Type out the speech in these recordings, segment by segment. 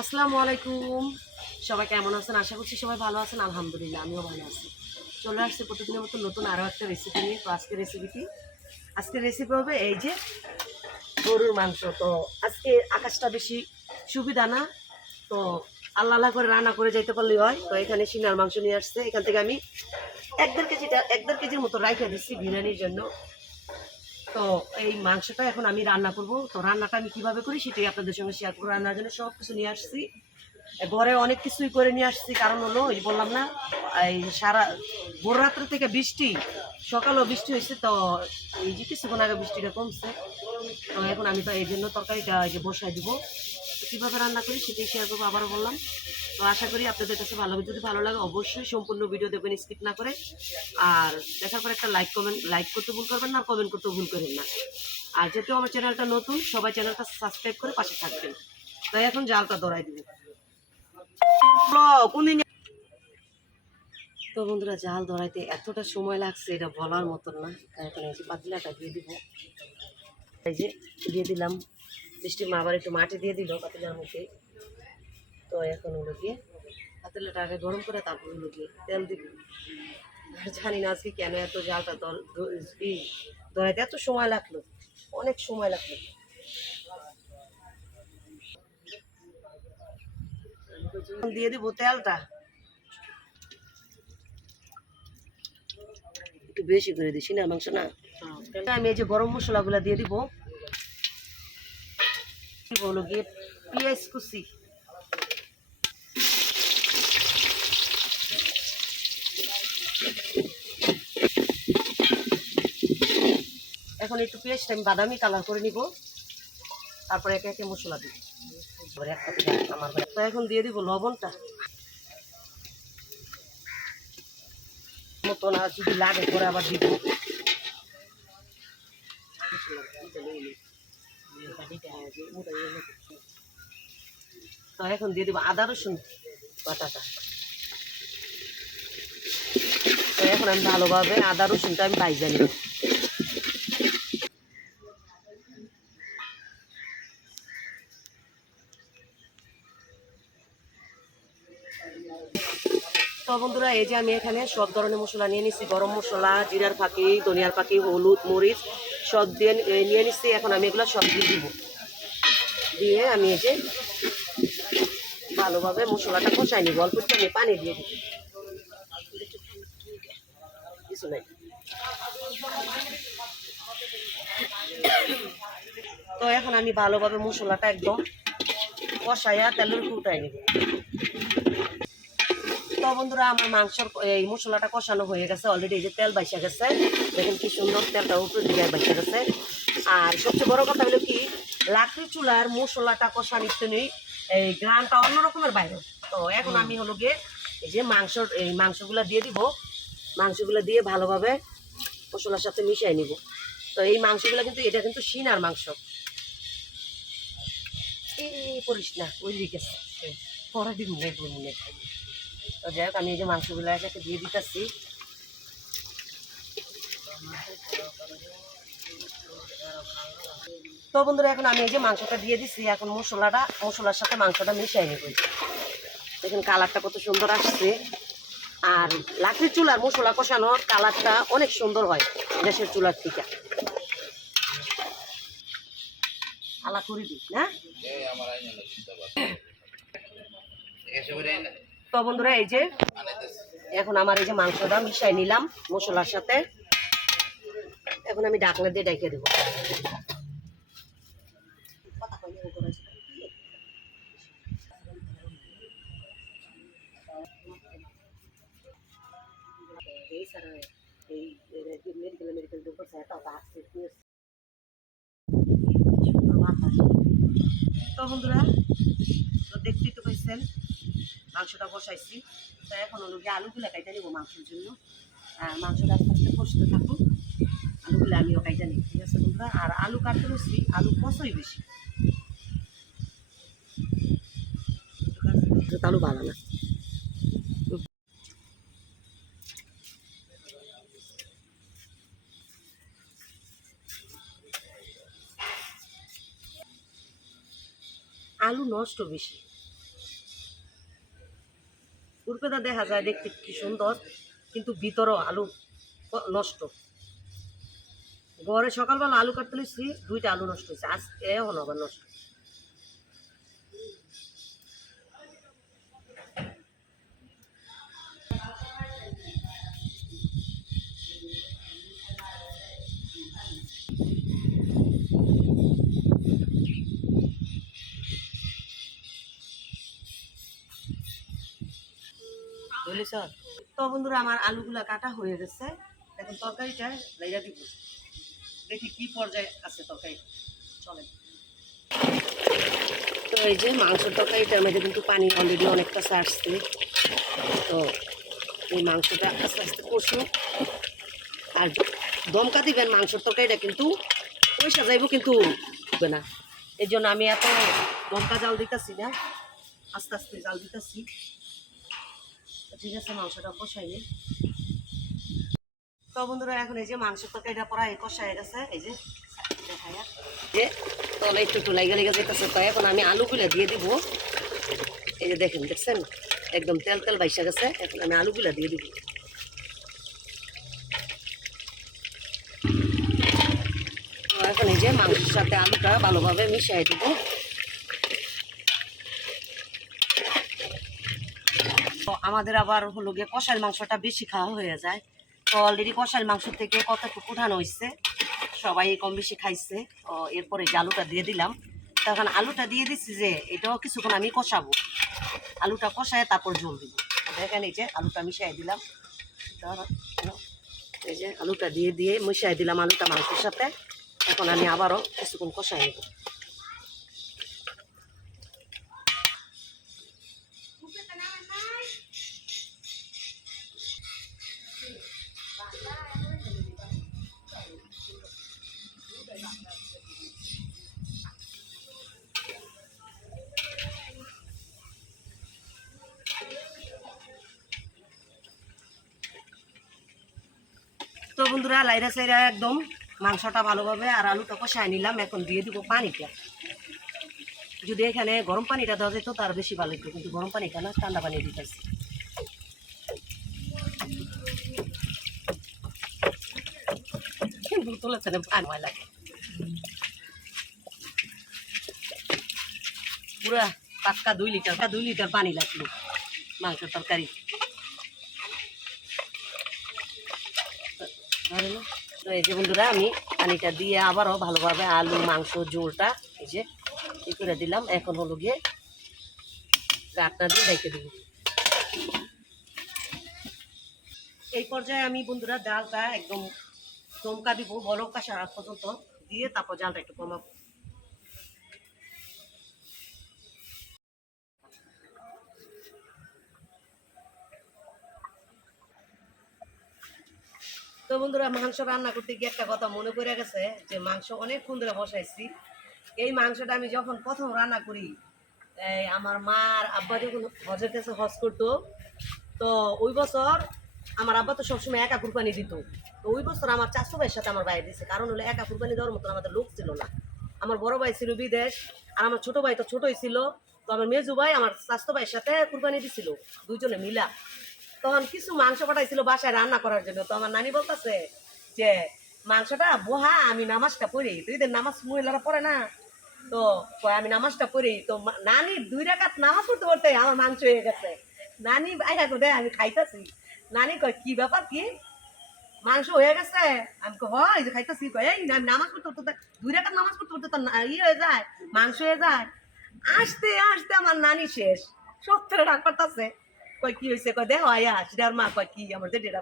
আসসালামু আলাইকুম। সবাই কেমন আছেন? আশা করছি সবাই ভালো আছেন। আলহামদুলিল্লাহ, আমিও ভালো আছি। চলে আসছে প্রতিদিনের মতো নতুন আরও একটা রেসিপি নিয়ে। তো আজকের রেসিপিটি আজকের রেসিপি হবে এই যে গরুর মাংস। তো আজকে আকাশটা বেশি সুবিধা না। তো আল্লাহ আল্লাহ করে রান্না করে যাইতে পারলেই হয়। তো এখানে সিনার মাংস নিয়ে আসছে। এখান থেকে আমি এক দেড় কেজিটা এক দেড় কেজির মতো রাইখে দিচ্ছি বিরিয়ানির জন্য। তো এই মাংসটা এখন আমি রান্না করব। তো রান্নাটা আমি কীভাবে করি সেটাই আপনাদের সঙ্গে শেয়ার করব। রান্নার জন্য সব কিছু নিয়ে আসছি। ঘরে অনেক কিছুই করে নিয়ে আসছি। কারণ হলো ওই বললাম না, এই সারা ভোর রাত্র থেকে বৃষ্টি, সকালও বৃষ্টি হয়েছে, তো এই যে কিছুক্ষণ আগে বৃষ্টিটা কমছে। তো এখন আমি তো এই জন্য তরকারিটা যে বসাই দিব। কীভাবে রান্না করি সেটাই শেয়ার করব, আবারও বললাম। তো আশা করি আপনাদের কাছে ভালো, যদি ভালো লাগে অবশ্যই সম্পূর্ণ ভিডিও দেখবেন স্কিপ না করে। আর দেখার পর একটা লাইক কমেন্ট লাইক করতে ভুল করবেন না কমেন্ট করতে ভুল করেন না। আর যেহেতু আমার চ্যানেলটা নতুন, সবাই চ্যানেলটা সাবস্ক্রাইব করে পাশে থাকবেন। তাই এখন জালটা দৌড়াই দিব। কোনদিন তো বন্ধুরা, জাল ধরাইতে এতটা সময় লাগছে, এটা বলার মতন না। এখন পাতলাটা দিয়ে দিব। এই যে দিয়ে দিলাম। বৃষ্টির মা আবার একটু মাটি দিয়ে দিল পাতলার মধ্যে তো এখন ওগুলো দিয়ে পাতলাটা আগে গরম করে তারপর ওগুলো দিয়ে তেল দিব আর জানি না আজকে কেন এত জালটা দল ধরাইতে এত সময় লাগল অনেক সময় লাগল। দিয়ে দিব তেলটা। একটু বেশি করে দিছি না মাংস না? আমি এই যে গরম মশলাগুলো দিয়ে দিব। হলো গিয়ে পেঁয়াজ কুচি। এখন একটু পেঁয়াজটা আমি বাদামি কালার করে নিব। তারপরে একে একে মশলা দিব। এখন দিয়ে দিব লবণটা। মতন আর যদি লাগে পরে আবার দিব। এখন দিয়ে দিব আদা রসুন বাটাটা। এখন আমি ভালোভাবে আদা রসুনটা আমি বাইজা নিব। তো বন্ধুরা, এই যে আমি এখানে সব ধরনের মশলা নিয়ে নিচ্ছি গরম মশলা, জিরার ফাঁকি, ধনিয়ার ফাঁকি, হলুদ, মরিচ। সব দিয়ে নিয়ে নিচ্ছি, এখন আমি এগুলো সব দিয়ে দিব। দিয়ে আমি এই যে ভালোভাবে মশলাটা কষাই নিব, অল্প একটু আমি পানি দিয়ে দিব কিছু নাই। তো এখন আমি ভালোভাবে মশলাটা একদম কষাইয়া তেলের উঠাই নিব। তো বন্ধুরা, আমার মাংসর এই মশলাটা কষানো হয়ে গেছে অলরেডি এই যে তেল বাইসা গেছে। দেখেন কি সুন্দর তেলটা উপরে দিকে বাইসা গেছে। আর সবচেয়ে বড় কথা হলো কি, লাকড়ি চুলার মশলাটা কষানির নেই, এই গ্রামটা অন্য রকমের বাইরে। তো এখন আমি হলো গিয়ে এই যে মাংসর, এই মাংসগুলো দিয়ে দিব। মাংসগুলো দিয়ে ভালোভাবে মশলার সাথে মিশিয়ে নিব। তো এই মাংসগুলো কিন্তু, এটা কিন্তু সিনার মাংস। এই করিস না ওই দিকে। পরে দিব মনে মনে তো যাই হোক, আমি এই যে মাংসগুলো একে দিয়ে দিতেছি। তো বন্ধুরা, এখন আমি এই যে মাংসটা দিয়ে দিচ্ছি এখন মশলাটা, মশলার সাথে মাংসটা মিশিয়ে নেব। দেখুন কালারটা কত সুন্দর আসছে। আর লাকড়ির চুলার মশলা কষানোর কালারটা অনেক সুন্দর হয় গ্যাসের চুলার থেকে। আলা করে দিই না। তো বন্ধুরা, এই যে এখন আমার এই যে মাংসটা মিশাই নিলাম মশলার সাথে। এখন আমি ডাকনা দিয়ে ডেকে দেবো। এই স্যার এই মেডিকেলের মেডিকেল দুপুর তো বন্ধুরা, তো দেখতেই তো পাইছেন, মাংসটা বসাইছি। তো এখন হলো গিয়ে আলুগুলো কাইটা নেব মাংসের জন্য। আর মাংসটা আস্তে আস্তে কষতে থাকুক, আলুগুলো আমিও কাইটা নিই, ঠিক আছে বন্ধুরা? আর আলু কাটতে বসছি, আলু কষই বেশি। আলু ভালো না। আলু নষ্ট বেশি। উর্পেদা দেখা যায় দেখতে কি সুন্দর, কিন্তু ভিতরও আলু নষ্ট। ঘরে সকালবেলা আলু কাটতে লিখছি দুইটা আলু নষ্ট হয়েছে আজকে এখন আবার নষ্ট। বুঝলি তো বন্ধুরা, আমার আলুগুলা কাটা হয়ে গেছে। এখন তরকারিটা লাইরা দিব। দেখি কি পর্যায়ে আছে তরকারি। চলে তো এই যে মাংসের তরকারিটার মধ্যে কিন্তু পানি অলরেডি অনেকটা সারছে তো এই মাংসটা আস্তে আস্তে কষুন। আর দমকা দিবেন মাংসের তরকারিটা কিন্তু পয়সা যাইব কিন্তু হবে না। এই জন্য আমি এত দমকা জাল দিতেছি না। আস্তে আস্তে জাল দিতেছি। ঠিক আছে মাংসটা কষাই নিই। তো বন্ধুরা, এখন এই যে মাংসের তরকারিটা প্রায় কষাই গেছে, এই যে যে তলে একটু এখন আমি দিয়ে দিব। এই যে দেখেন, দেখছেন? একদম তেল তেল আমি আলুগুলা দিয়ে দিব। এখন এই মাংসের সাথে আলুটা ভালোভাবে মিশিয়ে দিব। আমাদের আবার হলো গিয়ে কষাই মাংসটা বেশি খাওয়া হয়ে যায়। তো অলরেডি কষাই মাংস থেকে কতটুকু উঠানো হয়েছে সবাই কম বেশি খাইছে। এরপরে যে আলুটা দিয়ে দিলাম, তখন আলুটা দিয়ে দিচ্ছি যে এটাও কিছুক্ষণ আমি কষাবো। আলুটা কষায় তারপর জল দিব। দেখেন এই যে আলুটা মিশাই দিলাম। এই যে আলুটা দিয়ে দিয়ে মিশাই দিলাম আলুটা মাংসের সাথে। এখন আমি আবারও কিছুক্ষণ কষাই নেব। তো বন্ধুরা, লাইরা সাইরা একদম মাংসটা ভালোভাবে আর আলুটা কষায় নিলাম। এখন দিয়ে দিব পানিটা। যদি এখানে গরম পানিটা দেওয়া যেত, তার বেশি ভালো হতো কিন্তু গরম পানিটা না, ঠান্ডা পানি দিতেছি। বোতলে পুরা পাক্কা দুই লিটার দুই লিটার পানি লাগল মাংসের তরকারি ধরে না? তো এই যে বন্ধুরা, আমি পানিটা দিয়ে আবারও ভালোভাবে আলু, মাংস জোলটা এই যে ই করে দিলাম। এখন হলো গিয়ে রাটনা দিয়ে রেখে দিব। এই পর্যায়ে আমি বন্ধুরা, ডালটা একদম চমকা দিব, বলক আসা পর্যন্ত। দিয়ে তারপর জালটা একটু কমাবো। তো বন্ধুরা, মাংস রান্না করতে গিয়ে একটা কথা মনে পড়ে গেছে যে মাংস অনেকক্ষণ ধরে বসাইছি। এই মাংসটা আমি যখন প্রথম রান্না করি আমার মা আর আব্বা যখন হজের কাছে হজ করতো, তো ওই বছর আমার আব্বা তো সবসময় একা কুরবানি দিত। তো ওই বছর আমার চাচু ভাইয়ের সাথে আমার ভাই দিছে, কারণ হলো একা কুরবানি দেওয়ার মতন আমাদের লোক ছিল না। আমার বড় ভাই ছিল বিদেশ, আর আমার ছোট ভাই তো ছোটই ছিল। তো আমার মেজু ভাই, আমার স্বাস্থ্য ভাইয়ের সাথে কুরবানি দিছিল দুজনে মিলা। তখন কিছু মাংস পাঠাইছিল বাসায় রান্না করার জন্য। তো আমার নানি বলতেছে যে, মাংসটা বহা, আমি নামাজটা পড়ি। এদের নামাজ মহিলারা পড়ে না? তো আমি নামাজটা পড়ি। তো নানি দুই রাকাত নামাজ পড়তে পড়তে আমার মাংস হয়ে গেছে। নানি আইয়া করে আমি খাইতেছি। নানি কয়, কি ব্যাপার, কি? মাংস হয়ে গেছে। আমি হয়, যে খাইতেছি। কয়, এই, আমি নামাজ পড়তে পড়তে দুই রাকাত নামাজ পড়তে পড়তে তো না- ই হয়ে যায়, মাংস হয়ে যায়। আসতে আসতে আমার নানি শেষ। সত্তর রাগ করতেছে। কয় কি হয়েছে কয় দেহ আয়া মা কয় কি আমার যে ডেরা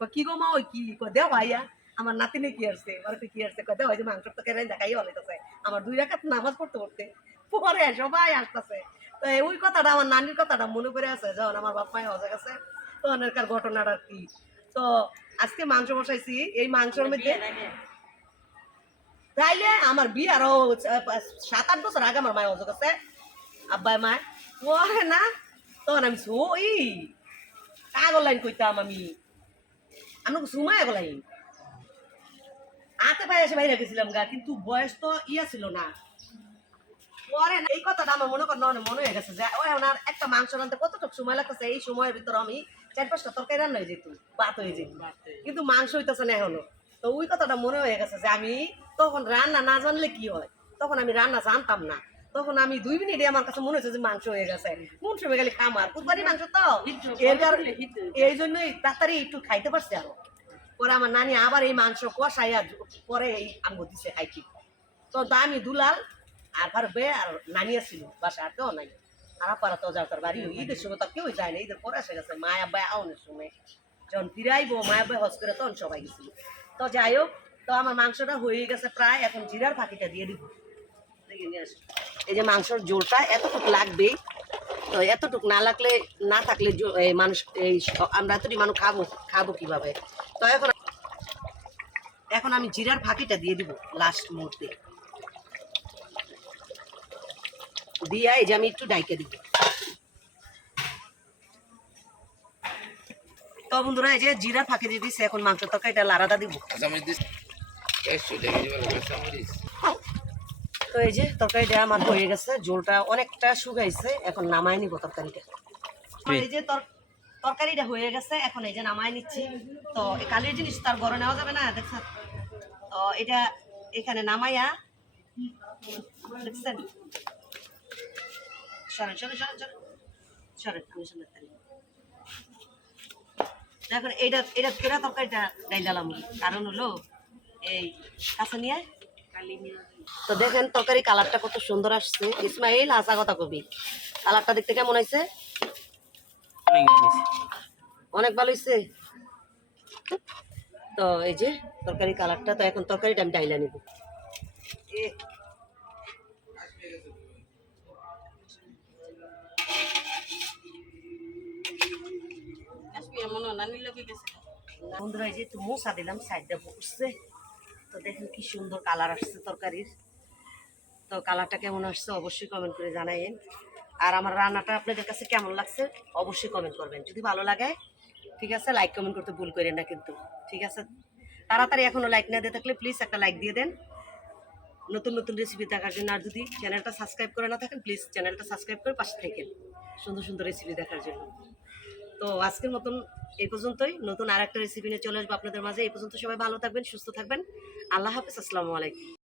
কয় কি গো মা ওই কি কয় দেহ আয়া আমার নাতিনে কি আসছে এবার কি আসছে কয় দেহ যে মাংস তো কেন দেখাই হলাইতেছে আমার দুই রাখাত নামাজ পড়তে পড়তে পরে সবাই আসতেছে তো ওই কথাটা আমার নানির কথাটা মনে করে আছে যখন আমার বাপ মায় হজে গেছে তখন এরকার ঘটনাটা কি তো আজকে মাংস বসাইছি এই মাংসের মধ্যে তাইলে আমার বিয়ে আরও সাত আট বছর আগে আমার মায় হজে গেছে আব্বাই মায় ও না তখন আমি সো ই কাগল লাইন কইতাম আমি। আমি সুমাই আগল লাইন। আতে পায়ে এসে বাইরে গেছিলাম গা কিন্তু বয়স তো ইয়া ছিল না। পরে না, এই কথাটা আমার মনে করেন মনে হয়ে গেছে যে ওই ওনার একটা মাংস রানতে কতটুকু সময় লাগতেছে এই সময়ের ভিতরে আমি চার পাঁচটা তরকারি রান্না হয়ে যেত ভাত হয়ে যেত কিন্তু মাংস হইতেছে না এখনও। তো ওই কথাটা মনে হয়ে গেছে যে আমি তখন রান্না না জানলে কি হয়? তখন আমি রান্না জানতাম না। তখন আমি দুই মিনিটে আমার কাছে মনে হচ্ছে যে মাংস হয়ে গেছে। কোন সময় গেলে খামার কুরবানি মাংস তো। এর কারণে এই জন্যই তাড়াতাড়ি একটু খাইতে পারছি আরও। পরে আমার নানি আবার এই মাংস কষাইয়া পরে এই আমগো দিছে খাইছি। তো আমি দুলাল আর ঘর বে আর নানি আসছিল বাসা আর কেউ নাই। আর পারা তো যাও তার বাড়ি। ঈদের সময় তো কেউই যায় না। ঈদের পরে এসে গেছে মায়া বাই আউনের সময়। যখন ফিরাইবো মায়া বাই হজ করে তখন সবাই গেছিল। তো যাই হোক তো আমার মাংসটা হয়ে গেছে প্রায়। এখন জিরার ফাঁকিটা দিয়ে দিব। এই যে মাংসর জোরটা এতটুকু লাগবে, তো এতটুকু না লাগলে, না থাকলে মানুষ, এই আমরা এতটি মানুষ খাব খাব কীভাবে? তো এখন এখন আমি জিরার ফাঁকিটা দিয়ে দিব লাস্ট মুহূর্তে। দিয়া এই যে আমি একটু ডাইকে দিব। তো বন্ধুরা, এই যে জিরা ফাঁকি দিয়ে দিচ্ছে এখন মাংস তরকারিটা লাড়াটা দিব। তো এই যে তরকারি তরকারিটা আমার হয়ে গেছে ঝোলটা অনেকটা শুকাইছে এখন নামাই নিব তরকারিটা। এই যে তরকারিটা হয়ে গেছে এখন এই যে নামাই নিচ্ছি। তো এই কালির জিনিস তার গড়ে নেওয়া যাবে না দেখছেন? তো এটা এখানে নামাইয়া দেখছেন? সরেন সরেন সরেন সরেন। সরেন আমি সামনে থাকি। দেখুন এইটা এটা কেরা তরকারিটা ডাইলাম কারণ হলো এই কাছে নিয়ে। তো দেখেন তরকারি কালারটা কত সুন্দর আসছে। ইসমাইল হাসা কথা কবি। কালারটা দেখতে কেমন হয়েছে? অনেক ভালো হয়েছে। তো এই যে তরকারি কালারটা তো এখন তরকারিটা আমি ডাইলা নিব। বন্ধুরা এই যে একটু মশা দিলাম সাইডটা বসছে। তো দেখেন কি সুন্দর কালার আসছে তরকারির। তো কালারটা কেমন আসছে অবশ্যই কমেন্ট করে জানাইন আর আমার রান্নাটা আপনাদের কাছে কেমন লাগছে অবশ্যই কমেন্ট করবেন। যদি ভালো লাগে, ঠিক আছে লাইক কমেন্ট করতে ভুল করেন না কিন্তু, ঠিক আছে? তাড়াতাড়ি এখনও লাইক না দিয়ে থাকলে প্লিজ একটা লাইক দিয়ে দেন। নতুন নতুন রেসিপি দেখার জন্য আর যদি চ্যানেলটা সাবস্ক্রাইব করে না থাকেন প্লিজ চ্যানেলটা সাবস্ক্রাইব করে পাশে থাকেন। সুন্দর সুন্দর রেসিপি দেখার জন্য। তো আজকের মতন এই পর্যন্তই। নতুন আর একটা রেসিপি নিয়ে চলে আসব আপনাদের মাঝে। এই পর্যন্ত সবাই ভালো থাকবেন, সুস্থ থাকবেন। আল্লাহ হাফিজ, আসসালামু আলাইকুম।